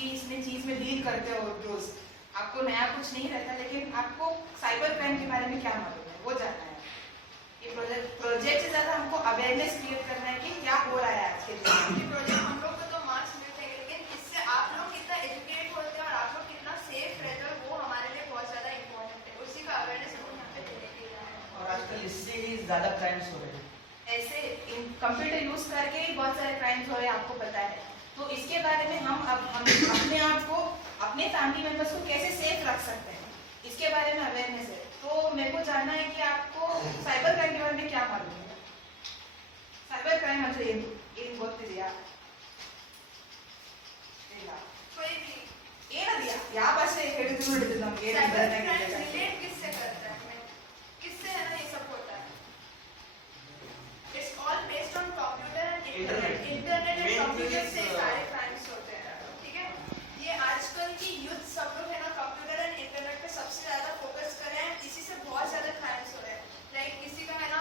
किसी इसमें चीज में डील करते हो रोज, आपको नया कुछ नहीं रहता, लेकिन आपको साइबर क्राइम के बारे में क्या मालूम है वो जानना है। ये प्रोजेक्ट से ज्यादा हमको अवेयरनेस क्रिएट करना है कि क्या हो रहा है आज के दिन। ये प्रोजेक्ट हम लोग को तो मार्क्स मिलते हैं, लेकिन इससे आप लोग कितना एजुकेट होते हैं और आप लोग कितना सेफ रहते हो वो हमारे लिए बहुत ज्यादा इम्पोर्टेंट है। उसी का अवेयरनेस हम यहाँ पे देने के लिए आए हैं। और आजकल इससे ही ज्यादा क्राइम्स हो रहे हैं। ऐसे कंप्यूटर यूज करके ही बहुत सारे क्राइम्स हो रहे हैं, आपको पता है। तो इसके बारे में हम अपने आप को, अपने फैमिली मेंबर्स को कैसे सेफ रख सकते हैं, इसके बारे में अवेयरनेस है। तो मेरे को जानना है कि आपको साइबर क्राइम के बारे में क्या मालूम है। साइबर क्राइम मतलब ಏನು ಗೊತ್ತಿದೆಯಾ? ಇಲ್ಲ. कोई भी ಏನದಿಯಾ? ಯಾವ ಭಾಷೆ ಹೇಳಿದ್ರು ನೋಡಿದ್ರು ನಮಗೆ ಏನು साइबर क्राइम रिलेट किससे करता है, किससे है ना ये सब होता है? It's all based on computer and internet and computer से सारे क्राइम्स होते हैं, ठीक है। ये आजकल की यूथ सब लोग है ना कंप्यूटर एंड इंटरनेट पे सबसे ज्यादा फोकस कर रहे हैं, इसी से बहुत ज्यादा क्राइम्स हो रहे हैं। लाइक किसी का है ना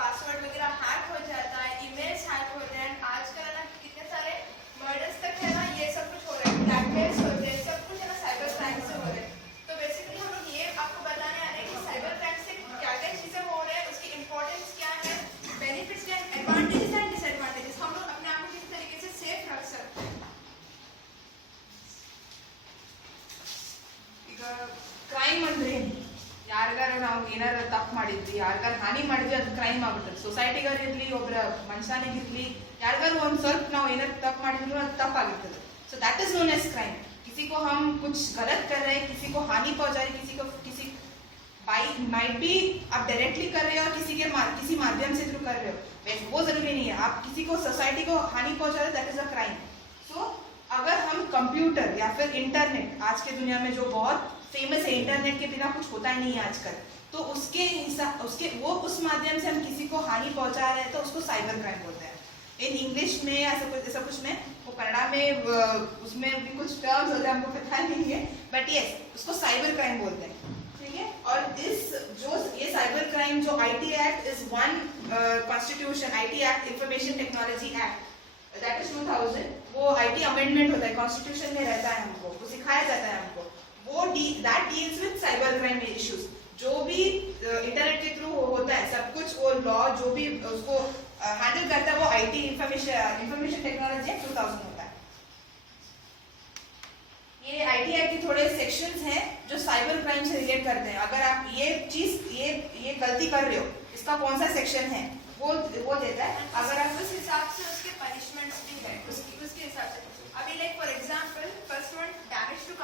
पासवर्ड वगैरह हैक हो जाता है, ईमेल्स हैक हो रहे हैं, आजकल है ना कितने सारे मर्डर्स तक है ना ये सब कुछ हो रहा है, ब्लैकमेल्स होते हैं, सब कुछ है ना साइबर क्राइम से हो रहे हैं। तो बेसिकली हम लोग ये आपको बताने आ रहे हैं कि साइबर क्राइम से क्या क्या चीजें हो रहे हैं, उसकी इंपॉर्टेंस क्या है, बेनिफिट्स क्या है, एडवांटेजेस एंड डिसएडवांटेजेस, हम लोग अपने आप को किस तरीके से सेफ रख सकते हैं। ಈಗ ಕ್ರೈಮ್ ಅಂದ್ರೆ ಏನು? ಯಾರಿಗಾರ ನಾವು ಏನಾರ ತಪ್ಪು ಮಾಡಿದ್ವಿ, ಯಾರಿಗಾರ ಹಾನಿ ಮಾಡಿದ್ವಿ, ಅದು ಕ್ರೈಮ್ ಆಗುತ್ತೆ। ಸೊಸೈಟಿಗಾರಿರ್ಲಿ, ಒಬ್ಬರ ಮನುಷ್ಯನಿಗಿರ್ಲಿ, ಯಾರಿಗಾರು ಒಂದು ಸ್ವಲ್ಪ ನಾವು ಏನಾರ ತಪ್ಪು ಮಾಡಿದ್ರು ಅದು ತಪ್ಪಾಗುತ್ತದೆ। So that is known as crime. किसी को हम कुछ गलत कर रहे हैं, किसी को हानि पहुंचा रहे हैं, किसी माइट बी आप डायरेक्टली कर रहे हो और किसी माध्यम से थ्रू कर रहे हो, वैसे वो जरूरी नहीं है। आप किसी को, सोसाइटी को हानि पहुंचा रहे हो, दैट इज अ क्राइम। सो अगर हम कंप्यूटर या फिर इंटरनेट, आज के दुनिया में जो बहुत फेमस है, इंटरनेट के बिना कुछ होता ही नहीं है आजकल, तो वो उस माध्यम से हम किसी को हानि पहुंचा रहे हैं तो उसको साइबर क्राइम बोलते हैं। इन इंग्लिश में ऐसा कुछ में, वो कन्नड़ा में उसमें भी कुछ टर्म्स होते हैं, हमको पता नहीं है, बट यस उसको साइबर क्राइम बोलते हैं, ठीक है। और ये साइबर क्राइम जो IT act is one constitution, IT act, information technology act, that is 2000। वो आईटी अमेंडमेंट होता है, कॉन्स्टिट्यूशन में रहता है, हमको वो सिखाया जाता है हमको। वो that deals with cyber crime issues. जो भी इंटरनेट के थ्रू होता है सब कुछ, वो लॉ जो भी उसको हैंडल करता है वो आईटी इंफॉर्मेशन टेक्नोलॉजी एक्ट 2000 होता है। ये आईटी एक्ट के थोड़े सेक्शंस हैं जो साइबर क्राइम से रिलेट करते हैं। अगर आप ये गलती कर रहे हो, इसका कौन सा सेक्शन है वो देता है। अगर आप उस हिसाब से उसके पनिशमेंट्स भी है, उसके हिसाब से। अभी like for example first one damage to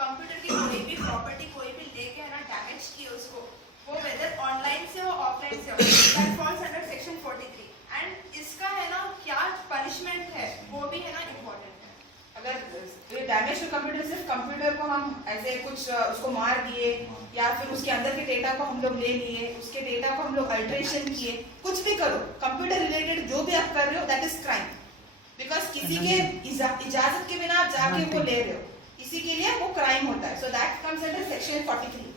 computer की कोई भी प्रॉपर्टी कोई भी लेके है ना डैमेज की उसको, वो वेदर ऑनलाइन से हो ऑफलाइन से हो, that falls under section 43। And इसका है ना क्या पनिशमेंट है वो भी है ना इम्पोर्टेंट है। अगर डैमेज टू कंप्यूटर, सिर्फ कंप्यूटर को हम ऐसे कुछ उसको मार दिए या फिर उसके अंदर के डेटा को हम लोग ले लिए, उसके डेटा को हम लोग अल्टरेशन किए, कुछ भी करो कंप्यूटर रिलेटेड जो भी आप कर रहे हो दैट इज क्राइम। बिकॉज किसी के इजाजत के बिना आप जाके वो ले रहे हो, इसी के लिए वो क्राइम होता है। So that comes under section 43।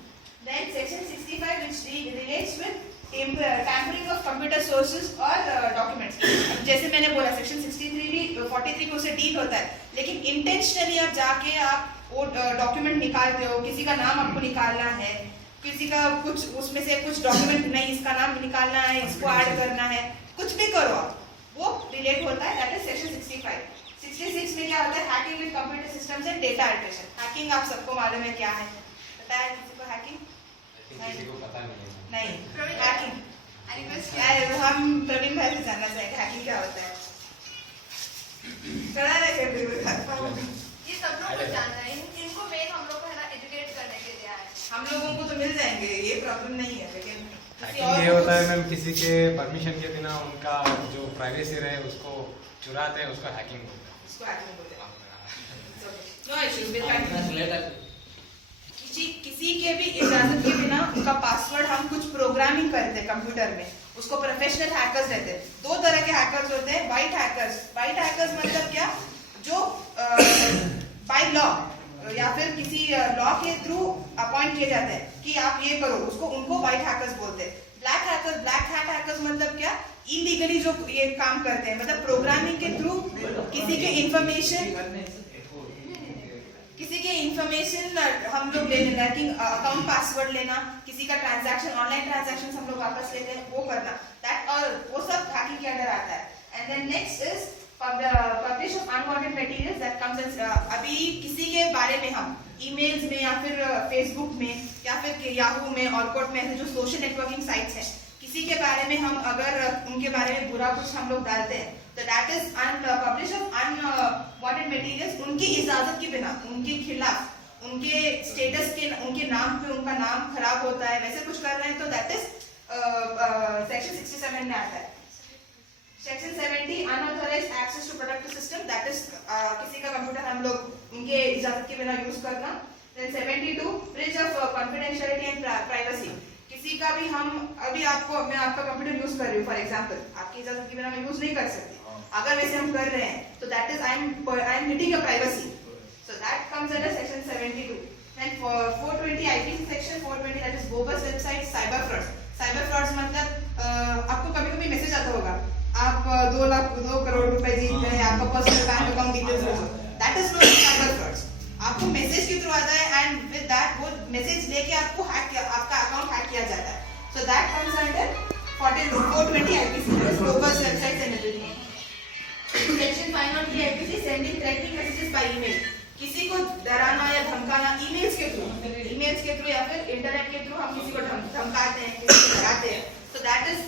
Then section 65 which relates with tampering of computer sources और डॉक्यूमेंट्स। जैसे मैंने बोला सेक्शन 63 भी 43 को उससे डील होता है, लेकिन इंटेंशनली आप जाके आप वो डॉक्यूमेंट निकालते हो, किसी का नाम आपको निकालना है, किसी का कुछ उसमें से कुछ डॉक्यूमेंट नहीं, इसका नाम निकालना है, इसको ऐड करना है, कुछ भी करो आप, वो रिलेट होता है, दैट इज सेक्शन 65। 66 में क्या होता है? Hacking with computer systems and data alteration. Hacking आप सबको मालूम है क्या है, पता है किसी को हैकिंग? किसी को पता नहीं हैकिंग हम प्रवीण भाई से जानना चाहेंगे हैकिंग क्या होता है। ये सब लोग को जानना है, इनको मेन हम लोग को है ना एजुकेट करने के लिए आए। हम लोगों को तो मिल जाएंगे, ये प्रॉब्लम नहीं है, लेकिन हैकिंग ये होता है मैम, किसी के परमिशन के बिना उनका जो प्राइवेसी रहे उसको चुराते हैं, उसको हैकिंग बोलते हैं। उसको हैकिंग बोलते हैं। No issue, will continue. किसी के भी इजाजत के बिना उनका पासवर्ड हम कुछ प्रोग्रामिंग करते हैं कंप्यूटर में, उसको प्रोफेशनल हैकर्स रहते हैं। दो तरह के हैकर्स होते हैं, वाइट हैकर्स। वाइट हैकर्स मतलब क्या? जो बाय लॉ या फिर किसी लॉ के थ्रू अपॉइंट किए जाते हैं कि आप ये करो, उनको व्हाइट हैकर्स बोलते हैं। ब्लैक हैट हैकर्स मतलब क्या? इलीगली जो ये काम करते हैं, मतलब प्रोग्रामिंग के थ्रू किसी के इंफॉर्मेशन इंफॉर्मेशन हम लोग ले लेना कि अकाउंट पासवर्ड लेना, किसी का ट्रांजैक्शन, ऑनलाइन ट्रांजैक्शन हम लोग वापस लेते हैं वो करना, दैट और वो सब हैकिंग के अंदर आता है. And then next is publish of unwanted materials that comes in. अभी किसी के बारे में हम ईमेल्स में या फिर फेसबुक में या फिर याहू में, ऑरकुट में, ऐसे जो सोशल नेटवर्किंग साइट्स हैं, किसी के बारे में हम अगर उनके बारे में बुरा कुछ हम लोग डालते हैं तो that is publish of unwanted materials. उनकी इजाजत के बिना, उनके खिलाफ, उनके स्टेटस के, उनके नाम पे उनका नाम खराब होता है, वैसे कुछ कर रहे हैं तो दैट इज सेक्शन 67 में आता है. Section 70 unauthorised access to product system, that is किसी का कंप्यूटर हम लोग उनके इजाजत के बिना यूज करना. Then 72 breach of confidentiality and privacy. किसी का भी हम, अभी आपको, मैं आपका कंप्यूटर यूज कर रही हूँ फॉर एग्जांपल, आपकी इजाजत के बिना मैं यूज नहीं कर सकती. अगर वैसे हम कर रहे हैं तो that is I am hitting your privacy. So that comes under section 72. Then 420 IPC section 420 that is bogus website, cyber frauds. Cyber frauds मतलब आपको कभी-कभी मैसेज आता होगा आप 2 करोड़ रुपए जीत गए, आपका पर्सनल बैंक अकाउंट डिटेल्स हो, that is not cyber frauds. आपको मैसेज के थ्रू आता है एंड विद दैट वो मैसेज लेके आपको हैक किया, आपका अकाउंट हैक किया जाता है. So that comes under 420 IPC bogus websites and everything. Section 503 IPC sending threatening messages by email. किसी को डराना या धमकाना ईमेल्स के थ्रू या फिर इंटरनेट के थ्रू हम किसी को धमकाते हैं, किसी को डराते हैं. सो that is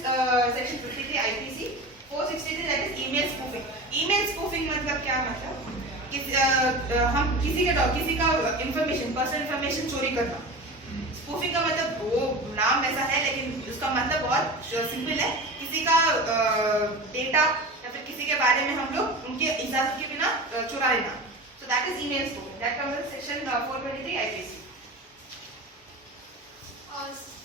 section 53 IPC 463 that is email spoofing. Email spoofing मतलब क्या, मतलब हम किसी का इंफॉर्मेशन, पर्सनल इंफॉर्मेशन चोरी करना. स्पूफिंग का मतलब वो नाम ऐसा है लेकिन उसका मतलब बहुत सिंपल है, किसी का डेटा या फिर किसी के बारे में हम लोग उनके इजाजत के बिना चुरा लेना. So that is email spoofing. That comes in section 423 IPC.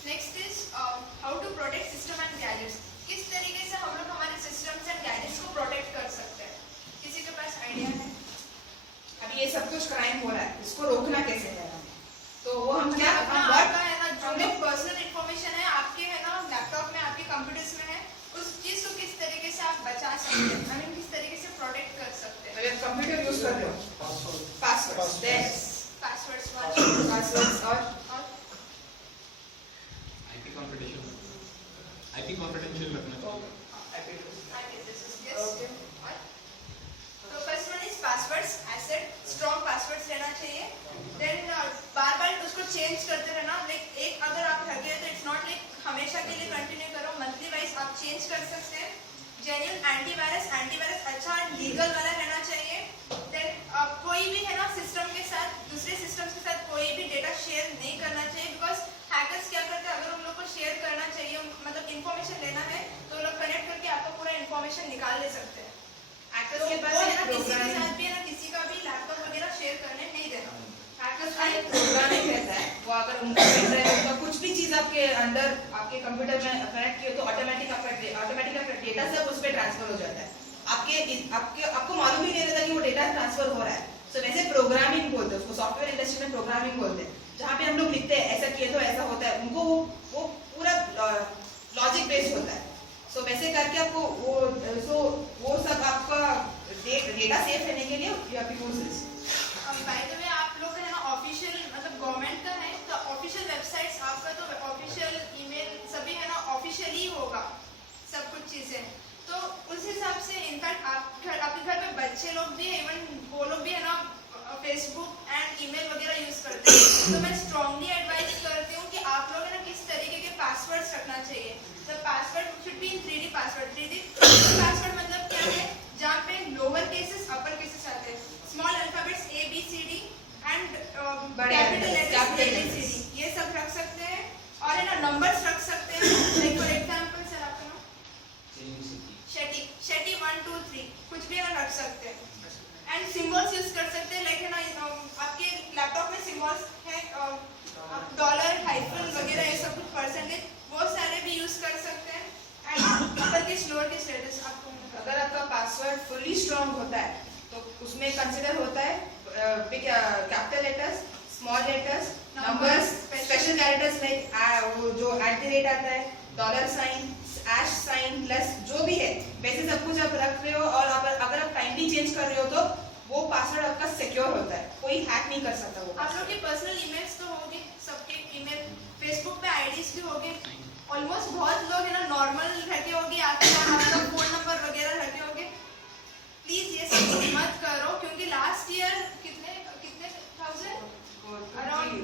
Next is how to protect system and gadgets. किस तरीके से हम लोग हमारे सिस्टम्स एंड गैजेट्स को प्रोटेक्ट कर सकते हैं? किसी के पास आइडिया है? अभी ये सब कुछ क्राइम हो रहा है, इसको रोकना कैसे है? तो वो हम क्या, आपका है ना जो भी पर्सनल इंफॉर्मेशन है आपके है ना लैपटॉप में, आपके कंप्यूटर्स में है, उस चीज को किस तरीके से आप बचा सकते हैं, आई मीन किस तरीके से प्रोटेक्ट कर सकते हैं? अगर कंप्यूटर यूज कर रहे हो, पासवर्ड्स, देन पासवर्ड्स और आईपी कॉन्फिडेंशियल रखना चाहिए. Okay. तो first one is passwords. Asset strong passwords लेना चाहिए. देन बार-बार उसको चेंज करते रहना. लाइक एक अगर आप रख गए तो इट्स नॉट लाइक हमेशा के लिए कंटिन्यू करो, मंथली वाइज आप चेंज कर सकते हैं. जेन्युइन एंटीवायरस अच्छा लीगल वाला रहना चाहिए. देन कोई भी है ना सिस्टम के साथ, दूसरे सिस्टम्स के साथ कोई भी डेटा शेयर नहीं करना चाहिए. बिकॉज हैकर्स क्या करते हैं, अगर उन लोग को शेयर करना चाहिए, मतलब इन्फॉर्मेशन लेना है तो लोग कनेक्ट करके आपका पूरा इन्फॉर्मेशन निकाल ले सकते हैं. हैकर्स के पास वो है एक ना किसी के प्रोग्राम, साथ भी है ना किसी का भी लैपटॉप वगैरह शेयर करने नहीं देना. हैकर्स का एक प्रोग्राम रहता है, वो अगर उनको मिल रहा है तो कुछ भी चीज आपके अंदर आपके कंप्यूटर में कनेक्ट किए तो ऑटोमेटिक आपका डेटा सब उस पर ट्रांसफर हो जाता है. आपको मालूम ही नहीं रहता कि वो डेटा ट्रांसफर हो रहा है. सो वैसे प्रोग्रामिंग बोलते हैं उसको, सॉफ्टवेयर इंडस्ट्री में प्रोग्रामिंग बोलते हैं, जहाँ पे हम लोग लिखते हैं ऐसा किए तो ऐसा होता है, उनको वो पूरा लॉजिक बेस्ड होता है. सो वैसे करके आपको वो सब आपका डेटा सेफ रहने के लिए you have to use this. By the way आप लोग है ना ऑफिशियल मतलब गवर्नमेंट का है तो ऑफिशियल वेबसाइट्स आपका तो ऑफिशियल ईमेल सभी है ना ऑफिशियली होगा सब कुछ चीजें. तो उस हिसाब से इनफैक्ट आपके घर पे बच्चे लोग भी है, इवन वो लोग भी है ना फेसबुक एंड ईमेल वगैरह यूज करते हैं. तो मैं स्ट्रांगली एडवाइस करती हूँ कि आप लोग है ना किस तरीके के पासवर्ड्स रखना चाहिए. The password should be in 3D password. 3D password मतलब क्या है, जहाँ पे लोअर केसेस अपर केसेस आते हैं, small alphabets ABCD and capital letters ABCD ये सब रख सकते हैं. और है ना नंबर्स रख सकते हैं. लाइक फॉर एग्जांपल सर आपका नाम शेटी 1 2 3 कुछ भी है ना रख सकते हैं. एंड सिंबल्स यूज कर सकते हैं. लाइक है ना आपके लैपटॉप में सिंबल्स है डॉलर हाइफन वगैरह ये सब कुछ परसेंटेज वो सारे भी यूज कर सकते हैं. And upper case lower case letters आपको अगर आपका पासवर्ड फुली स्ट्रॉन्ग होता है तो उसमें कंसिडर होता है big capital letters, small letters, numbers, special characters like वो जो @ आता है, डॉलर साइन, ऐश साइन प्लस जो भी है वैसे सब कुछ आप रख रहे हो. और अगर आप टाइमली चेंज कर रहे हो तो वो पासवर्ड आपका सिक्योर होता है, कोई हैक नहीं कर सकता वो. आप ऑलमोस्ट बहुत लोग है ना नॉर्मल रखे होगी, आपका फोन नंबर वगैरह रखे होगे। प्लीज ये सब मत करो, क्योंकि लास्ट ईयर कितने अराउंड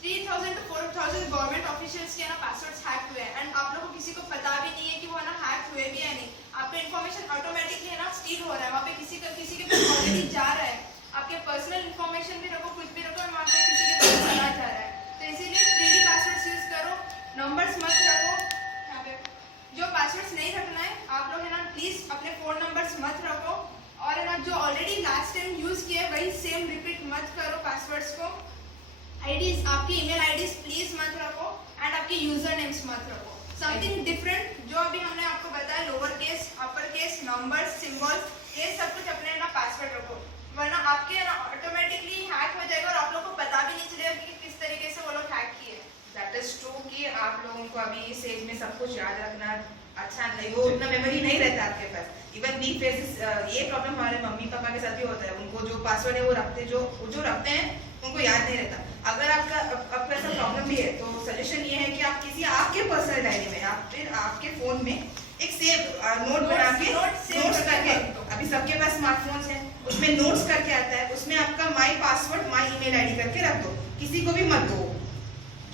3,000 to 4,000 गवर्नमेंट ऑफिशियल्स के ना पासवर्ड्स हैक हुए हैं, एंड आप लोगों को किसी को पता भी नहीं है कि वो ना हैक हुए भी या नहीं। आपका इन्फॉर्मेशन ऑटोमेटिकली है ना स्टील हो रहा है, वहाँ पे किसी के पास ऑलरेडी जा रहा है। आपके पर्सनल इन्फॉर्मेशन भी रखो, कुछ भी रखो, वहाँ पे किसी के पास चला जा रहा है। तो इसीलिए 3D पासवर्ड्स यूज करो, नंबर्स मत रखो। यहाँ पे जो पासवर्ड्स नहीं रखना है आप लोग है ना प्लीज अपने फोन नंबर्स मत रखो, और है ना जो ऑलरेडी लास्ट टाइम यूज किए वही सेम रिपीट मत करो पासवर्ड्स को। आईडीज, आपकी ईमेल आईडीज प्लीज मत रखो, एंड आपके यूजर नेम्स मत रखो। समथिंग डिफरेंट जो अभी हमने आपको बताया, lower case, upper case, numbers, symbols, ये सब कुछ अपने ना पासवर्ड रखो, वरना आपके ना ऑटोमेटिकली हैक हो जाएगा और आप लोगों को पता भी नहीं चलेगा कि किस तरीके से वो लोग हैक किए। दैट इज ट्रू कि आप लोगों को अभी इस एज में सब कुछ याद रखना अच्छा नहीं, वो उतना मेमोरी नहीं रहता आपके पास। इवन वी फेस ये प्रॉब्लम हमारे मम्मी पापा के साथ भी होता है, उनको जो पासवर्ड है वो रखते जो रखते हैं उनको याद नहीं रहता। अगर आपका ऐसा प्रॉब्लम भी है तो सजेशन ये है कि आप किसी आपके पर्सनल डायरी में या फिर आपके फोन में एक सेव नोट बना के नोट्स करके, अभी सबके पास स्मार्टफोन्स हैं, उसमें नोट्स करके आता है, उसमें आपका माई पासवर्ड माई ईमेल आईडी करके रख दो, किसी को भी मत दो।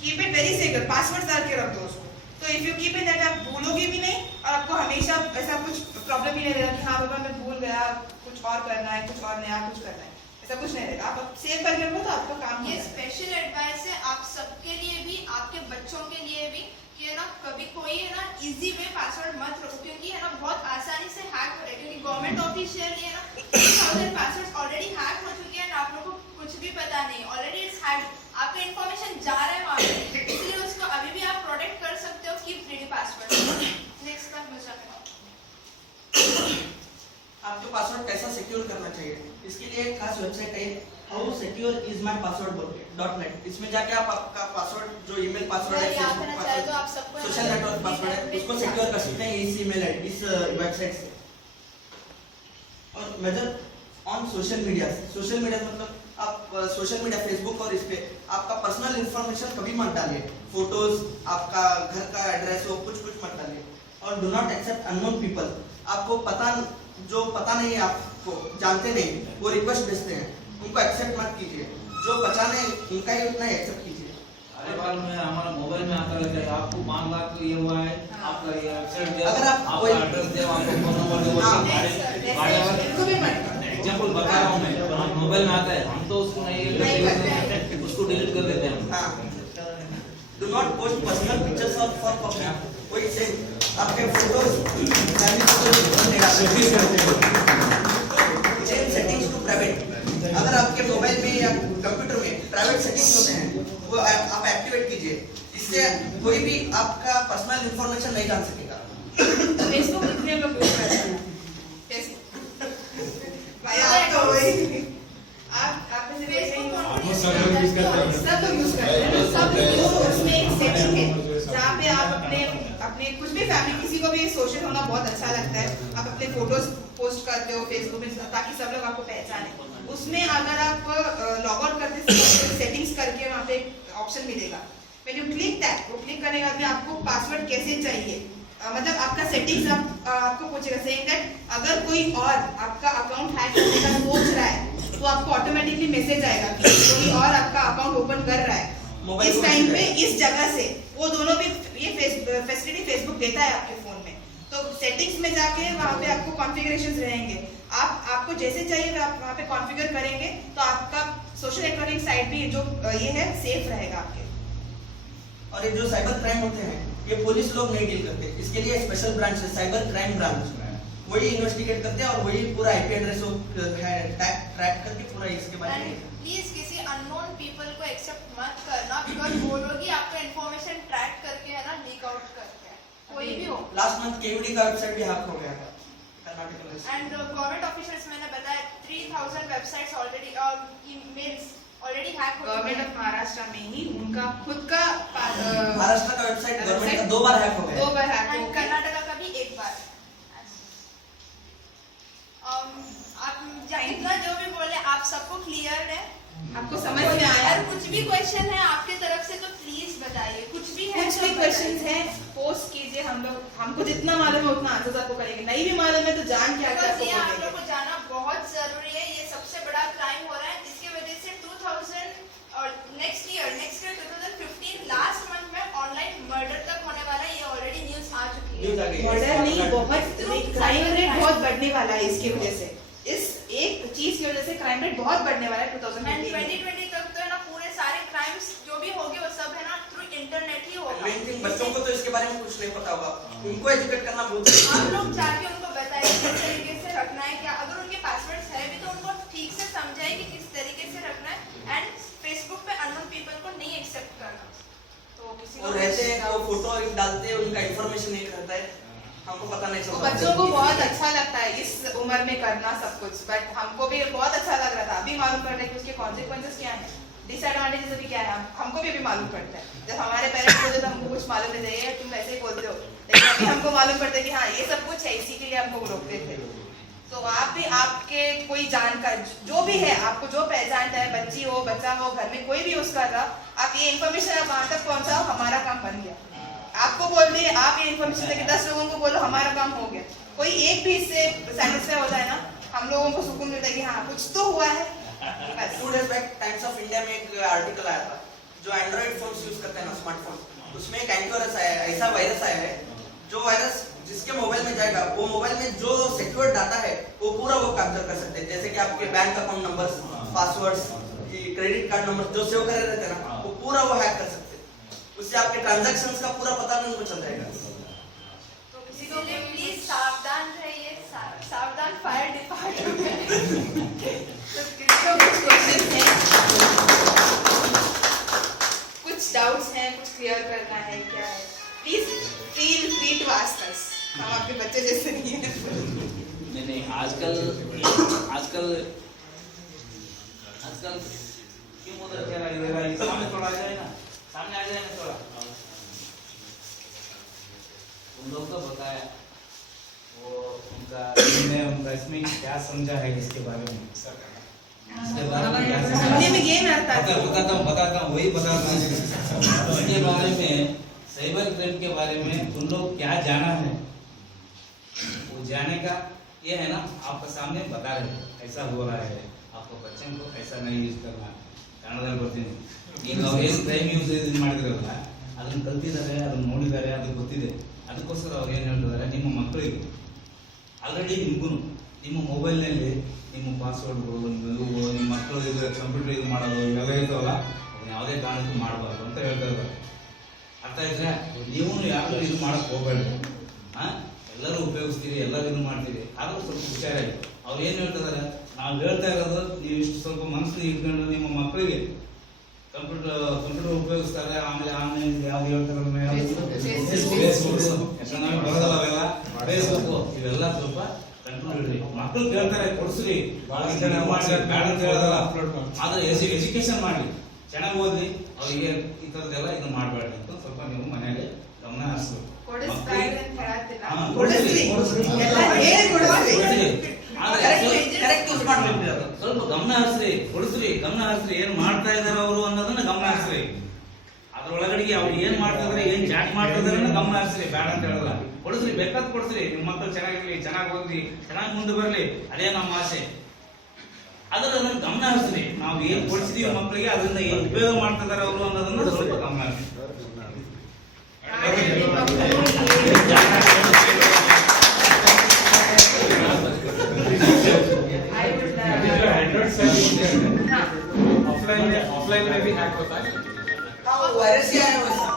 Keep it very secure, password डाल के रख दो उसको। तो if you keep it that आप भूलोगे भी नहीं और आपको हमेशा ऐसा कुछ प्रॉब्लम भी नहीं रहेगा कि हाँ बाबा मैं भूल गया, कुछ और करना है, कुछ और नया कुछ करना है, ऐसा कुछ नहीं रहेगा। आप सेव करके रखो तो आपका काम ये स्पेशल एडवाइस है आप सबके लिए भी, आपके बच्चों के लिए भी, कि है ना कभी कोई है ना इजी वे पासवर्ड मत रखो, क्योंकि है ना बहुत आसानी से हैक हो रहा है। क्योंकि गवर्नमेंट ऑफिशियल है ना 3,000 पासवर्ड्स ऑलरेडी हैक हो चुके हैं, आप लोगों को कुछ भी पता नहीं, ऑलरेडी इट्स हैक्ड, आपका इन्फॉर्मेशन जा रहा है वहाँ पे, इसलिए उसको अभी भी आप प्रोटेक्ट कर सकते हो। Keep 3D password. नेक्स्ट बार मुझे आपके पासवर्ड कैसा सिक्योर करना चाहिए, इसके लिए एक खास वेबसाइट है हाउ सिक्योर इज माय पासवर्ड.net। इसमें जाके आप आपका पासवर्ड जो ईमेल पासवर्ड है, सोशल नेटवर्क पासवर्ड है, उसको सिक्योर कर सकते हैं इस ईमेल आईडी, इस वेबसाइट से। और मेजर ऑन सोशल मीडिया मतलब आप सोशल मीडिया फेसबुक और इस पे आपका पर्सनल इंफॉर्मेशन कभी मत डालिए, फोटोज, आपका घर का एड्रेस हो, कुछ मत डालिए। और do not accept unknown people, आपको जो पता नहीं है, आपको जानते नहीं, वो रिक्वेस्ट भेजते हैं, उनको एक्सेप्ट मत कीजिए। जो पहचाने उनका ही उतना ही एक्सेप्ट कीजिए। अरे बार में हमारा मोबाइल में आता रहता है, आपको मान ला तो ये हुआ है, आपका ये वेबसाइट दिया, अगर आप आपका एड्रेस दिया, आपका फोन नंबर दिया, इनको भी मत एग्जांपल बता रहा हूँ मैं, तो हम मोबाइल में आता है, हम तो उसको नहीं उसको डिलीट कर देते हैं। Do not post personal pictures of for public, कोई से आपके photos change settings to private. अगर आपके मोबाइल में या कंप्यूटर में प्राइवेट सेटिंग्स होते हैं वो आप एक्टिवेट कीजिए, इससे कोई भी आपका पर्सनल इंफॉर्मेशन नहीं जान सकेगा। फेसबुक कितने लोग यूज करते हैं? फेसबुक भाई आप तो वही आप में से फेसबुक सब लोग यूज करते हैं। सब लोग यूज करते हैं, सब लोग उसमें एक सेटिंग है जहाँ पे आप अपने कुछ भी फैमिली, किसी को भी सोशल होना बहुत अच्छा लगता है, आप अपने फोटोज पोस्ट करते हो फेसबुक में ताकि सब लोग आपको पहचाने। उसमें अगर आप लॉग आउट करते सेटिंग्स करके वहाँ पे ऑप्शन मिलेगा, व्हेन यू क्लिक दैट, वो क्लिक करने के बाद में आपको पासवर्ड कैसे चाहिए, मतलब आपका सेटिंग्स आपको पूछेगा सेइंग दैट अगर कोई और आपका अकाउंट हैक करने का सोच रहा है तो आपको ऑटोमेटिकली मैसेज आएगा कि कोई और आपका अकाउंट ओपन कर रहा है इस टाइम पे इस जगह से। वो दोनों भी ये फैसिलिटी फेसबुक देता है आपके फोन में। तो सेटिंग्स में जाके वहाँ पे आपको कॉन्फ़िगरेशंस रहेंगे, आपको जैसे चाहिए आप वहाँ पे कॉन्फ़िगर करेंगे तो आपका सोशल नेटवर्किंग साइट भी जो ये है सेफ रहेगा आपके। और ये जो साइबर क्राइम होते हैं ये पुलिस लोग नहीं डील करते, इसके लिए स्पेशल ब्रांच है, साइबर क्राइम ब्रांच, वही इन्वेस्टिगेट करते हैं और वही पूरा आईपी एड्रेस ट्रैक करके पूरा इसके बारे में। प्लीज किसी अननोन पीपल को एक्सेप्ट मत करना, बिकॉज़ वो लोग ही आपका इंफॉर्मेशन ट्रैक करके है ना लीक आउट करते हैं, कोई भी हो। लास्ट मंथ केवीडी का वेबसाइट भी हैक हो गया था कर्नाटक में। एंड गवर्नमेंट ऑफिशियल्स मैंने बताया 3,000 websites already emails already hack हो गवर्नमेंट ऑफ महाराष्ट्र में ही उनका खुद का महाराष्ट्र का वेबसाइट गवर्नमेंट का 2 बार हैक हो गया, 2 बार हैक हो एंड गया। कर्नाटका का भी 1 बार। आप जितना जो भी बोले आप सबको क्लियर है, आपको समझ में आया? अगर कुछ भी क्वेश्चन है आपके तरफ से तो प्लीज बताइए, कुछ भी है कुछ स्पेसिफिक क्वेश्चंस हैं पोस्ट कीजिए, हम लोग हमको जितना मालूम है उतना आंसर आपको करेंगे, नहीं भी मालूम है तो जान के आके आपको ये आप बोलेंगे। लोग को जाना बहुत जरूरी है। ये सबसे बड़ा क्राइम हो रहा है, इसकी वजह से 2000 और नेक्स्ट ईयर 2015 लास्ट मंथ में ऑनलाइन मर्डर तक होने वाला है। ये ऑलरेडी न्यूज आ चुकी न्यूज़ आ है। गई है। मर्डर नहीं, बहुत क्राइम रेट बहुत बढ़ने वाला है इसकी वजह से, इस एक चीज की वजह से क्राइम रेट बहुत बढ़ने वाला है एंड 2020 2020 तक तो है ना पूरे सारे क्राइम्स जो भी होंगे वो सब है ना थ्रू इंटरनेट ही होगा। मेन थिंग बच्चों को तो इसके बारे में कुछ नहीं पता होगा, उनको एजुकेट करना बहुत जरूरी आप है। लोग जाके उनको बताइए किस तरीके से रखना है, क्या अगर उनके पासवर्ड्स है भी तो उनको ठीक से समझाइए कि किस तरीके से रखना है। एंड फेसबुक पे अननोन पीपल को नहीं एक्सेप्ट करना। तो किसी वो रहते हैं वो फोटो डालते हैं, उनका इंफॉर्मेशन नहीं रहता है, हमको पता नहीं तो चलता। बच्चों को बहुत अच्छा लगता है इस उम्र में करना सब कुछ, बट हमको भी बहुत अच्छा लग रहा था, अभी मालूम पड़ रहा है कि उसके कॉन्सिक्वेंसेस क्या हैं, डिसएडवांटेजेस भी क्या है, हमको भी अभी मालूम पड़ता है। जब हमारे पेरेंट्स बोलते तो हमको कुछ मालूम नहीं था, ये तुम ऐसे ही बोलते हो, लेकिन अभी हमको मालूम पड़ता है कि हाँ ये सब कुछ है, इसी के लिए हमको रोकते थे। तो आप भी आपके कोई जानकार जो भी है, आपको जो पहचानता है, बच्ची हो बच्चा हो, घर में कोई भी यूज कर रहा, आप ये इन्फॉर्मेशन आप वहां तक पहुंचाओ, हमारा काम बन गया। आपको बोल दिए, आप ये इन्फॉर्मेशन देके 10 लोगों को बोलो, हमारा काम हो गया। कोई एक भी इससे सेटिस्फाई होता है ना, हम लोगों को सुकून मिलता है कि हाँ कुछ तो हुआ है। बस। 2 days back times of India में एक आर्टिकल आया था, जो एंड्रॉइड फोन्स यूज करते हैं ना, स्मार्टफोन, उसमें एक एंटीवायरस आया है, ऐसा वायरस आया है, जो वायरस जिसके मोबाइल में जाएगा, वो मोबाइल में जो सिक्योर डाटा है वो पूरा वो कैप्चर कर सकते हैं, जैसे कि आपके bank account numbers, passwords, credit card number जो सेव करे रहते हैं ना, वो पूरा वो हैक कर सकते हैं, उससे आपके ट्रांजैक्शंस का पूरा पता भी उनको चल जाएगा। तो इसीलिए प्लीज सावधान रहिए, सावधान फायर डिपार्टमेंट। तो किसी को कुछ क्वेश्चन हैं, कुछ डाउट्स हैं, कुछ क्लियर करना है, क्या है, please feel free to ask us, हम आपके बच्चे जैसे नहीं हैं। नहीं आजकल क्यों उधर कह रहा है, इधर सामने थोड़ा आ जाए ना, सामने आ जाए ना थोड़ा। उन लोग को बताया वो उनका इसमें क्या समझा है इसके बारे में, इसके बारे में क्या समझने में ये ना आता है। बताता हूँ वही बताता हूँ। इसके बारे में साइबर क्राइम के बारे में तुम लोग क्या जाना है, वो जाने का ये है ना, आपके सामने बता रहे ऐसा हो रहा है, आपको बच्चों को ऐसा नहीं यूज करना, ಕನ್ನಡದಲ್ಲಿ ಬರ್ತೀನಿ ಈಗ ಅವ್ರು ಏನು ಕ್ರೈಮ್ ಯೂಸ್ ಇದು ಮಾಡಿದ್ರಲ್ಲ ಅದನ್ನ ಕಲ್ತಿದ್ದಾರೆ, ಅದನ್ನ ನೋಡಿದ್ದಾರೆ, ಅದು ಗೊತ್ತಿದೆ, ಅದಕ್ಕೋಸ್ಕರ ಅವ್ರು ಏನು ಹೇಳ್ತಿದ್ದಾರೆ, ನಿಮ್ಮ ಮಕ್ಕಳಿಗೆ ಆಲ್ರೆಡಿ ನಿಮ್ಮ ಮೊಬೈಲ್ನಲ್ಲಿ ನಿಮ್ಮ ಪಾಸ್ವರ್ಡ್ಗಳು, ನಿಮ್ಮ ಮಕ್ಕಳು ಇದು ಕಂಪ್ಯೂಟರ್ ಇದು ಮಾಡೋದು ಇವೆಲ್ಲ ಇರ್ತಾವಲ್ಲ, ಅದನ್ನ ಯಾವುದೇ ಕಾರಣಕ್ಕೂ ಮಾಡಬಾರ್ದು ಅಂತ ಹೇಳ್ತಾ ಇದ್ದಾರೆ. ಅರ್ಥ ಆಯ್ತಾ? ನೀವು ಯಾರು ಇದು ಮಾಡಕ್ ಹೋಗ್ಬೇಡ್ರಿ, ಎಲ್ಲರೂ ಉಪಯೋಗಿಸ್ತೀರಿ, ಎಲ್ಲರೂ ಇದು ಮಾಡ್ತೀರಿ, ಆದ್ರೂ ಸ್ವಲ್ಪ ಹುಷಾರಾಗಿ. ಅವ್ರು ಏನು ಹೇಳ್ತಿದ್ದಾರೆ, ನಾವು ಹೇಳ್ತಾ ಇರೋದು ನೀವು ಇಷ್ಟು ಸ್ವಲ್ಪ ಮನಸ್ಸಲ್ಲಿ ಇಟ್ಕೊಂಡು ನಿಮ್ಮ ಮಕ್ಕಳಿಗೆ ಕಂಪ್ಯೂಟರ್ ಉಪಯೋಗಿಸ್ತಾರೆ, ಆಮೇಲೆ ಆನ್ಲೈನ್ ಯಾವ್ದು ಹೇಳ್ತಾರಲ್ಲ ಫೇಸ್ಬುಕ್ ಇವೆಲ್ಲ ಸ್ವಲ್ಪ ಕಂಟ್ರೋಲ್ ಇಡ್ರಿ. ಮಕ್ಕಳು ಕೇಳ್ತಾರೆ ಕೊಡ್ಸ್ರಿ, ಆದ್ರೆ ಎಜುಕೇಶನ್ ಮಾಡಿ, ಚೆನ್ನಾಗಿ ಓದಿ, ಅವರಿಗೆ ಈ ತರದೆಲ್ಲ ಇದನ್ನ ಮಾಡಬೇಡ್ರಿ ಅಂತ ಸ್ವಲ್ಪ ನೀವು ಮನೆಯಲ್ಲಿ ಗಮನ ಹರಿಸ್ಬೇಕು. ಸ್ವಲ್ಪ ಗಮನ ಹರಿಸ್ರಿ, ಕೊಡಿಸ್ರಿ, ಗಮನ ಹರಿಸ್ರಿ, ಏನ್ ಮಾಡ್ತಾ ಇದಾರೆ ಅವರು ಅನ್ನೋದನ್ನ ಗಮನ ಹರಿಸ್ರಿ. ಅದ್ರೊಳಗಡೆಗೆ ಅವ್ರು ಏನ್ ಮಾಡ್ತಾ ಇದಾರೆ, ಏನ್ ಚಾಟ್ ಮಾಡ್ತಾ ಇದಾರೆ ಗಮನ ಹರಿಸ್ರಿ, ಬೇಡ ಅಂತ ಹೇಳಲ್ಲ, ಕೊಡಿಸ್ರಿ, ಬೇಕಾದ್ ಕೊಡಿಸ್ರಿ. ನಿಮ್ಮ ಮಕ್ಕಳು ಚೆನ್ನಾಗಿರ್ಲಿ, ಚೆನ್ನಾಗಿ ಓದ್ಲಿ, ಚೆನ್ನಾಗಿ ಮುಂದೆ ಬರ್ಲಿ, ಅದೇ ನಮ್ಮ ಆಸೆ. ಅದನ್ನ ಗಮನ ಹರಿಸ್ರಿ. ನಾವು ಏನ್ ಕೊಡಿಸಿದೀವಿ ಮಕ್ಕಳಿಗೆ ಅದರಿಂದ ಏನ್ ಉಪಯೋಗ ಮಾಡ್ತಾ ಇದಾರೆ ಅವರು ಅನ್ನೋದನ್ನ ಸ್ವಲ್ಪ ಗಮನ ಹರಿಸ್ರಿ. ऑफलाइन में भी हैक होता है। हाँ वो वायरस ही आया वैसा,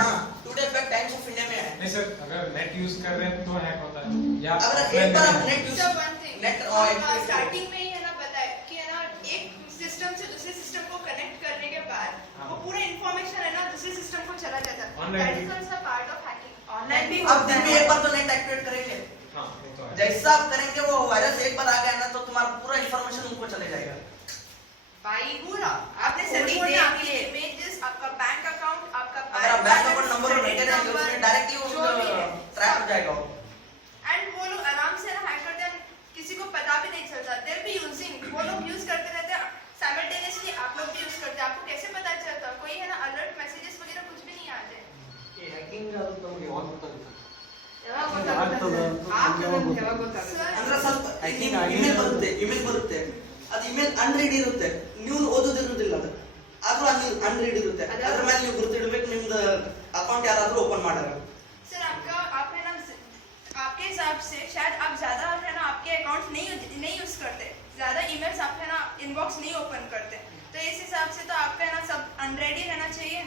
हाँ 2 days back times of India में आया। नहीं सर, अगर नेट यूज कर रहे हैं तो हैक होता है, या अगर एक बार आप net use So one thing, net और स्टार्टिंग में ही है ना बताया कि है ना एक सिस्टम से दूसरे सिस्टम को कनेक्ट करने के बाद वो पूरा इंफॉर्मेशन है ना दूसरे सिस्टम को चला जाता है. That is also part of hacking. Online भी आप दिन में एक बार तो नेट एक्टिवेट करेंगे, हाँ वो तो है। जैसा आप करेंगे वो वायरस एक बार आ गया ना तो तुम्हारा पूरा इंफॉर्मेशन उनको चले जाएगा। भाई पूरा आपने सभी फोटो, देख आपके लिए। images, आपका बैंक अकाउंट, आपका अगर आप बैंक अकाउंट नंबर रखे रहेंगे उसमें डायरेक्टली जो भी है, ट्रैक हो जाएगा। एंड वो लोग आराम से ना हैक करते हैं, किसी को पता भी नहीं चलता. They'll be using, वो लोग यूज करते रहते हैं साइमल्टेनियसली, आप लोग भी यूज करते हैं. आपको कैसे पता चलता? कोई है ना अलर्ट मैसेजेस वगैरह कुछ भी नहीं आते. ಇಮೇಲ್ ಬರುತ್ತೆ, ಅದು ಇಮೇಲ್ ಅನ್ರೀಡ್ ಇರುತ್ತೆ, ನೀವು ಓದೋದಿರುವುದಿಲ್ಲ, ಅದು ಆದ್ರೂ ಅನ್ರೀಡ್ ಇರುತ್ತೆ. ಅದ್ರ ಮೇಲೆ ನೀವು ಗುರುತಿಡ್ಬೇಕು ನಿಮ್ದು ಅಕೌಂಟ್ ಯಾರಾದ್ರೂ ಓಪನ್ ಮಾಡಾರ. सर आप है ना आपके हिसाब से शायद आप ज्यादा है ना आपके अकाउंट नहीं यूज करते, ज्यादा ईमेल्स आप है ना इनबॉक्स नहीं ओपन करते, तो इस हिसाब से तो आपका है ना सब अनरेड ही रहना चाहिए,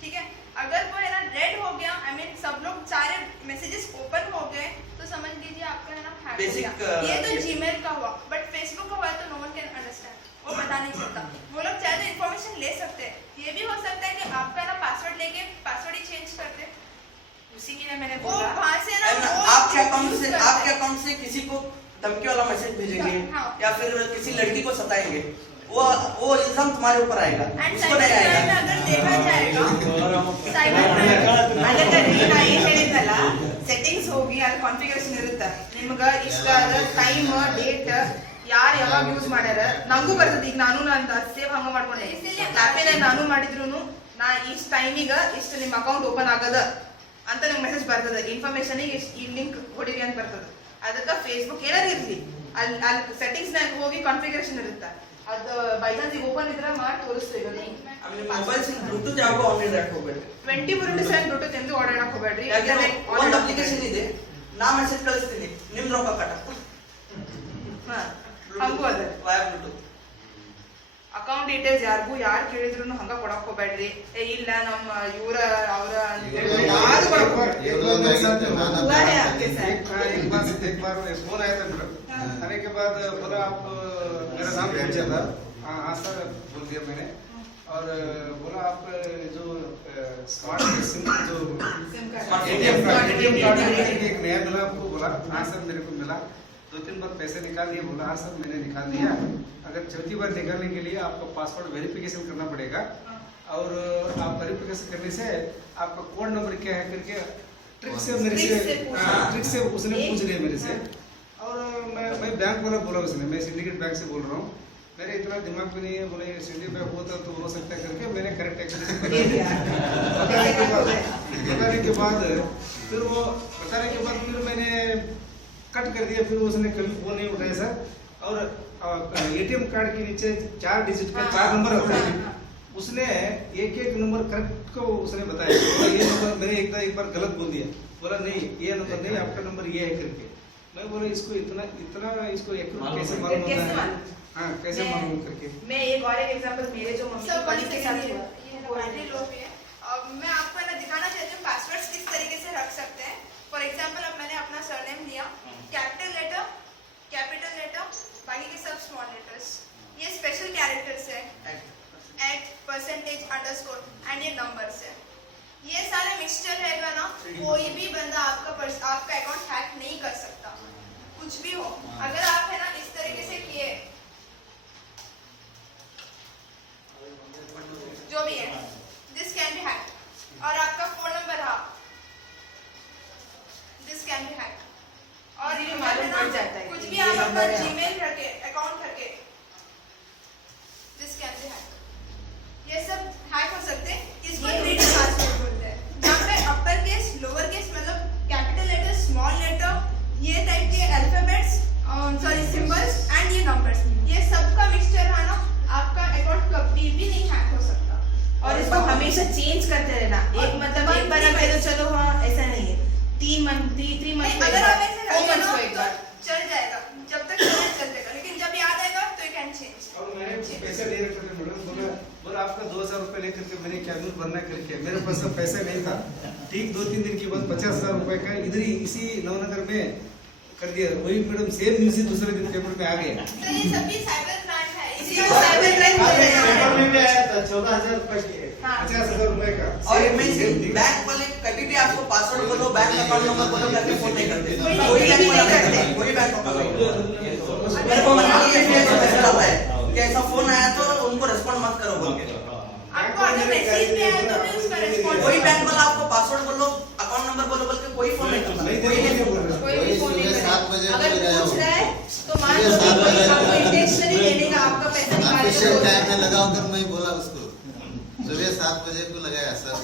ठीक है। अगर वो है ना रेड हो गया, आई मीन सब लोग सारे मैसेजेस ओपन हो गए, तो समझ लीजिए आपका है ना हैक हो Basic, गया। ये तो जीमेल का हुआ, बट फेसबुक का हुआ तो नो वन कैन अंडरस्टैंड, वो बता नहीं सकता। वो लोग चाहे तो इन्फॉर्मेशन ले सकते हैं, ये भी हो सकता है कि आपका ना पासवर्ड लेके पासवर्ड ही चेंज करते, उसी के लिए मैंने वो बोला वहां से ना And वो आपके अकाउंट use से करते आपके हैं। अकाउंट से किसी को धमकी वाला मैसेज भेजेंगे हाँ। या फिर किसी लड़की को सताएंगे, वो इल्जाम तुम्हारे ऊपर आएगा, एंड उसको साइबर नहीं क्राइम में आएगा. अगर देखा जाएगा साइबर क्राइम ಅದಕ್ಕೆ ನಾ ಏನ್ ಹೇಳಿದ್ದಲ್ಲ, ಸೆಟ್ಟಿಂಗ್ಸ್ ಹೋಗಿ ಅಲ್ಲಿ ಕಾನ್ಫಿಗರೇಷನ್ ಇರುತ್ತೆ, ನಿಮ್ಗ ಇಷ್ಟ ಟೈಮ್ ಡೇಟ್ ಯಾರು ಯಾವಾಗ ಯೂಸ್ ಮಾಡ್ಯಾರ ನಂಗೂ ಬರ್ತದೆ. ಈಗ ನಾನು ಸೇವ್ ಹಂಗ ಮಾಡ್ಕೊಂಡೆ, ಆ್ಯಪೇನೆ ನಾನು ಮಾಡಿದ್ರು ನಾ ಇಷ್ಟ ಟೈಮಿಗ ಇಷ್ಟು ನಿಮ್ಮ ಅಕೌಂಟ್ ಓಪನ್ ಆಗದ ಅಂತ ನಿಮ್ಗೆ ಮೆಸೇಜ್ ಬರ್ತದೆ, ಇನ್ಫಾರ್ಮೇಶನ್ ಈ ಲಿಂಕ್ ಹೊಡಿರಿ ಅಂತ ಬರ್ತದೆ. ಅದಕ್ಕೆ ಫೇಸ್ಬುಕ್ ಏನಾರು ಇರ್ಲಿ ಅಲ್ಲಿ ಸೆಟ್ಟಿಂಗ್ಸ್ ನಾಗ ಹೋಗಿ ಕಾನ್ಫಿಗರೇಷನ್ ಇರುತ್ತೆ, ಅದು ಬೈ ಚಾನ್ಸ್ ಈಗ ಓಪನ್ ಇದ್ರೆ ಮಾಡಿ ತೋರಿಸ್ತೀವಿ. ಆಮೇಲೆ ಮೊಬೈಲ್ ಬ್ಲೂಟೂತ್ ಯಾವಾಗ ಆನ್ ಇಡಕ್ ಹೋಗ್ಬೇಡಿ. 24/7 ಬ್ಲೂಟೂತ್ ಎಂದು ಓಡಾಡಕ್ ಹೋಗ್ಬೇಡ್ರಿ. ಯಾಕಂದ್ರೆ ಒಂದು ಅಪ್ಲಿಕೇಶನ್ ಇದೆ, ನಾ ಮೆಸೇಜ್ ಕಳಿಸ್ತೀನಿ, ನಿಮ್ ರೊಕ್ಕ ಕಟ್ಟ ಹಂಗೂ ಅದ. Y Bluetooth. ಅಕೌಂಟ್ ಡೀಟೇಲ್ಸ್ ಯಾರಿಗೂ ಯಾರು ಕೇಳಿದ್ರು ಹಂಗ ಕೊಡಕ್ ಹೋಗ್ಬೇಡ್ರಿ. ಇಲ್ಲ ನಮ್ಮ ಇವ್ರ ಅವ್ರ ಯಾರು ಕೊಡಕ್ ಹೋಗ್ಬೇಡ್ರಿ. एक बार फोन आया था मेरा, आने के बाद बोला आप मेरा नाम पूछा था, हाँ सर बोल दिया मैंने, और बोला आप जो स्मार्ट सिम जो ATM कार्ड एक नया मिला आपको, बोला हाँ सर मेरे को मिला, 2-3 बार पैसे निकाल दिए, बोला हाँ सर मैंने निकाल दिया, अगर चौथी बार निकालने के लिए आपको पासवर्ड वेरिफिकेशन करना पड़ेगा, और आप वेरिफिकेशन करने से आपका कोड नंबर क्या है करके ट्रिक से मेरे से उसने पूछ लिया मेरे से, और मैं बैंक वाला बोला उसने, मैं सिंडिकेट बैंक से बोल रहा हूँ, मेरे इतना दिमाग में नहीं है, बोले सिंडिकेट बैंक होता तो हो सकता है करके मैंने करेक्ट एक्चुअली बताने के बाद फिर वो बताने के बाद फिर मैंने कट कर दिया, फिर उसने कभी फोन नहीं उठाया सर, और एटीएम कार्ड के नीचे 4 डिजिट का 4 नंबर होता है, उसने एक नंबर करेक्ट को उसने बताया, ये नंबर मैंने एक बार गलत बोल दिया, बोला नहीं ये नंबर नहीं आपका नंबर ये है करके, मैं बोला इसको इतना इसको कैसे मालूम होता है, हाँ कैसे मालूम करके। मैं एक और एक एग्जांपल मेरे जो मम्मी सब पापा के साथ हुआ। बैटरी लो भी है। अब मैं आपको है ना दिखाना चाहती हूँ पासवर्ड्स किस तरीके से रख सकते हैं। फॉर एग्जांपल अब मैंने अपना सरनेम लिया, कैपिटल लेटर बाकी के सब स्मॉल लेटर्स, ये स्पेशल कैरेक्टर्स है, एट परसेंटेज अंडरस्कोर एंड ये नंबर्स है, ये सारे मिक्सचर रहेगा ना, कोई भी बंदा आपका अकाउंट हैक नहीं कर सकता, कुछ भी हो। अगर आप है ना इस तरीके से किए जो भी है, दिस कैन बी हैक, और आपका फोन नंबर रहा, दिस कैन बी हैक, और ये मालूम पड़ जाता है कुछ कि भी ये आप अपना नंबर है। जीमेल रखे अकाउंट रखे, दिस कैन बी हैक, ये सब हैक हो सकते हैं। इसको 3D पासवर्ड बोलते हैं, जहाँ पे अपर केस लोअर केस मतलब कैपिटल लेटर स्मॉल लेटर ये टाइप के अल्फाबेट्स सॉरी सिंबल्स एंड ये नंबर्स, ये सब का मिक्सचर है ना, आपका अकाउंट कभी भी नहीं हैक हो सकता। और इसको हमेशा चेंज करते रहना, एक मतलब एक बार आप कह दो चलो हाँ, ऐसा नहीं है, 3 मंथ अगर आप ऐसे रखें ना को एक तो बार चल जाएगा, जब तक चलेगा, लेकिन जब याद आएगा तो यू कैन चेंज। और मैंने पैसे नहीं रखे थे मैडम, बोला आपका 2000 रुपए लेकर के मैंने क्या भरना करके, मेरे पास अब पैसा नहीं था, ठीक 2-3 दिन के बाद 50,000 रुपए का इधर ही इसी नवनगर में कर दिया, वही मैडम सेम न्यूज ही दूसरे दिन पेपर में आ गया। तो ये सभी साइबर क्राइम है, इसी को साइबर क्राइम बोलते हैं। पेपर में भी आया था 14,000 रुपए की, 50,000 रुपए का। और बैंक वाले कभी भी आपको पासवर्ड बोलो, बैंक अकाउंट नंबर बोलो करके फोन नहीं करते, कोई बैंक वाला नहीं करते, कोई बैंक वाला नहीं करते। मेरे को मतलब ये मैसेज आता है कि ऐसा फोन आया तो उनको रेस्पॉन्ड मत करो बोल के। आपको अगर मैसेज भी आया तो भी उसका रिस्पॉन्स कोई बैंक वाला आपको पासवर्ड बोलो, अकाउंट नंबर बोलो बोल के कोई फोन नहीं करता, कोई नहीं बोल रहा। कोई भी फोन नहीं सुबह 7 करेगा। बजे अगर मैं गया पूछ हूँ। रहा है तो मान लो सुबह 7 बजे आपको इंटेंशनली लेने का आपका पैसा निकालने ऑफिशियल टाइम में का लगाओ कर मैं बोला उसको सुबह 7 बजे को लगाया सर।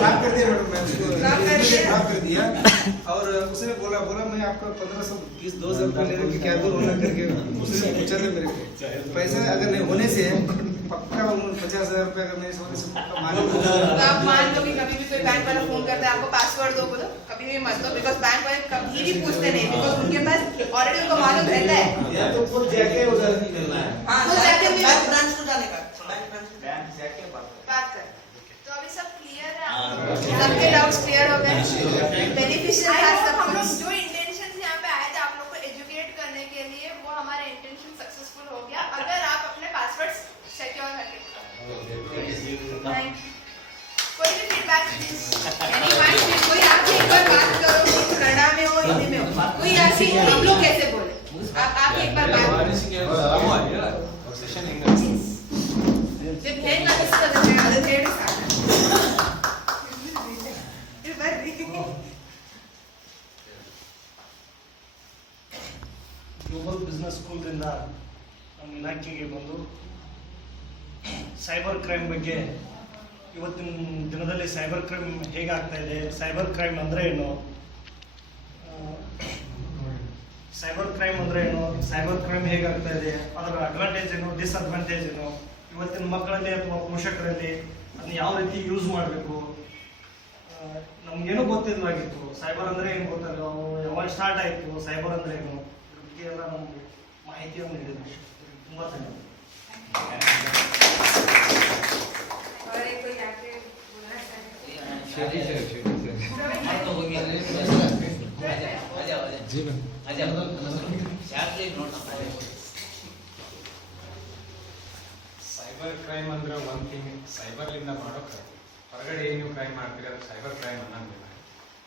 ब्लॉक कर दिया मैडम, मैं उसको ब्लॉक कर दिया? ब्लॉक कर दिया। और उसने बोला मैं आपको 1520 2000 रुपये ले रहा हूँ, क्या दूर होना करके उसने पूछा था मेरे को। पैसे अगर नहीं होने से पक्का 50,000 रुपये अगर नहीं होने से पक्का मान तो आप मान लो कि कभी भी कोई बैंक वाला फोन करता है आपको पासवर्ड दो बोलो, कभी भी मत दो, बिकॉज बैंक वाले कभी भी पूछते नहीं, बिकॉज उनके पास ऑलरेडी उनको मालूम रहता है। या तो खुद जाके उधर मिलना है। हाँ, वो जाके भी- बैंक ब्रांच को जाने का, बैंक ब्रांच को बात कर। तो अभी सब क्लियर है आप हाँ। लोगों को? सबके डाउट्स क्लियर हो गए, बेनिफिशियल I था hope सब हम लोग कुछ। जो इंटेंशन यहाँ पे आए थे आप लोग को एजुकेट करने के लिए, वो हमारा इंटेंशन सक्सेसफुल हो गया अगर आप अपने पासवर्ड सिक्योर करके कोई भी फीडबैक प्लीज। Anyone, कोई आपसे एक बार बात करो, कन्नड़ा में हो हिंदी में हो, कोई आपसे हम लोग कैसे बोले, आप एक बार बात करो। जब हेड ना किसी तरह से आधे हेड साथ ये बात देखिए। ಗ್ಲೋಬಲ್ ಬಿಸ್ನೆಸ್ ಸ್ಕೂಲ್ದಿಂದ ನಮ್ಮ ಇಲಾಖೆಗೆ ಬಂದು ಸೈಬರ್ ಕ್ರೈಮ್ ಬಗ್ಗೆ ಇವತ್ತಿನ ದಿನದಲ್ಲಿ ಸೈಬರ್ ಕ್ರೈಮ್ ಹೇಗೆ ಆಗ್ತಾ ಇದೆ, ಸೈಬರ್ ಕ್ರೈಮ್ ಅಂದರೆ ಏನು, ಸೈಬರ್ ಕ್ರೈಮ್ ಅಂದರೆ ಏನು, ಸೈಬರ್ ಕ್ರೈಮ್ ಹೇಗಾಗ್ತಾ ಇದೆ, ಅದರ ಅಡ್ವಾಂಟೇಜ್ ಏನು, ಡಿಸ್ಅಡ್ವಾಂಟೇಜ್ ಏನು, ಇವತ್ತಿನ ಮಕ್ಕಳಲ್ಲಿ ಅಥವಾ ಪೋಷಕರಲ್ಲಿ ಅದನ್ನ ಯಾವ ರೀತಿ ಯೂಸ್ ಮಾಡಬೇಕು, ನಮ್ಗೇನು ಗೊತ್ತಿದ್ವಾಗಿತ್ತು ಸೈಬರ್ ಅಂದರೆ ಏನು ಗೊತ್ತಲ್ಲ, ಯಾವಾಗ ಸ್ಟಾರ್ಟ್ ಆಯಿತು ಸೈಬರ್ ಅಂದರೆ ಏನು, ಇದ್ರ ಬಗ್ಗೆ ಎಲ್ಲ ನಮಗೆ ಮಾಹಿತಿಯನ್ನು ನೀಡಿದ್ರು. ತುಂಬ ಧನ್ಯವಾದ. और एक कोई आपके बोलना चाहते तो हो गया आजा शार्ಟ್ಲಿ ನೋಡೋಣ. ಸೈಬರ್ ಕ್ರೈಮ್ ಅಂದ್ರೆ ಒಂದು ಥಿಂಗ್, ಸೈಬರ್ಲಿಂದ ಮಾಡೋಕೆ ಹೊರಗಡೆ ಏನು ಕ್ರೈಮ್ ಮಾಡ್ತೀರಿ ಅದು ಸೈಬರ್ ಕ್ರೈಮ್ ಅನ್ನಂಗಿಲ್ಲ.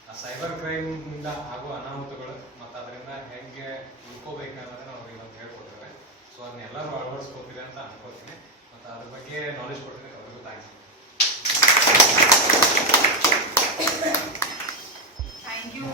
ಆ ಸೈಬರ್ ಕ್ರೈಮ್ನಿಂದ ಆಗೋ ಅನಾಹುತಗಳು ಮತ್ತು ಅದರಿಂದ ಹೆಂಗೆ ಉಳ್ಕೋಬೇಕು ಅನ್ನೋದನ್ನ ಅವ್ರಿಗೆ ಇವತ್ತು ಹೇಳ್ಕೊಟ್ಟಿದ್ದಾರೆ. ಸೊ ಅದನ್ನೆಲ್ಲರೂ ಅಳವಡಿಸ್ಕೋತೀರಿ ಅಂತ ಅನ್ಕೋತೀನಿ ಮತ್ತು ಅದ್ರ ಬಗ್ಗೆ ನಾಲೆಜ್ ಕೊಟ್ಟಿದ್ದಾರೆ. ಅವ್ರಿಗೂ ಥ್ಯಾಂಕ್ಸ್. Thank you.